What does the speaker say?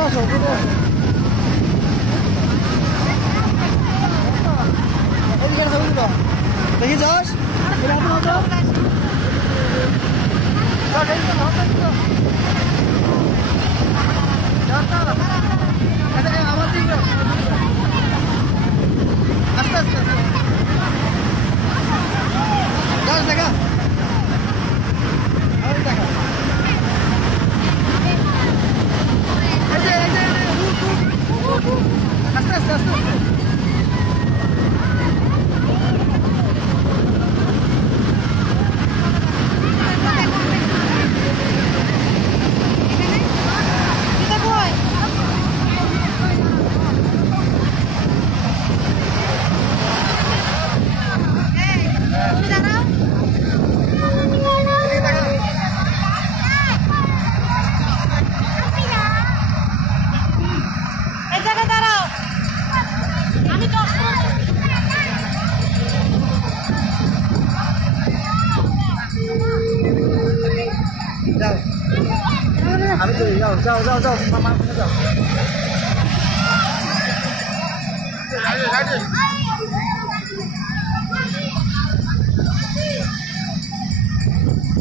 আসো ঘুরে আসো এদিকে আসো বুঝলো দেখি যাস আমার দিকে আস্তে আস্তে আস্তে যাস দেখা দেখা আস্তে আস্তে আস্তে আমি তো যাও যাও যাও যাও মামা যাও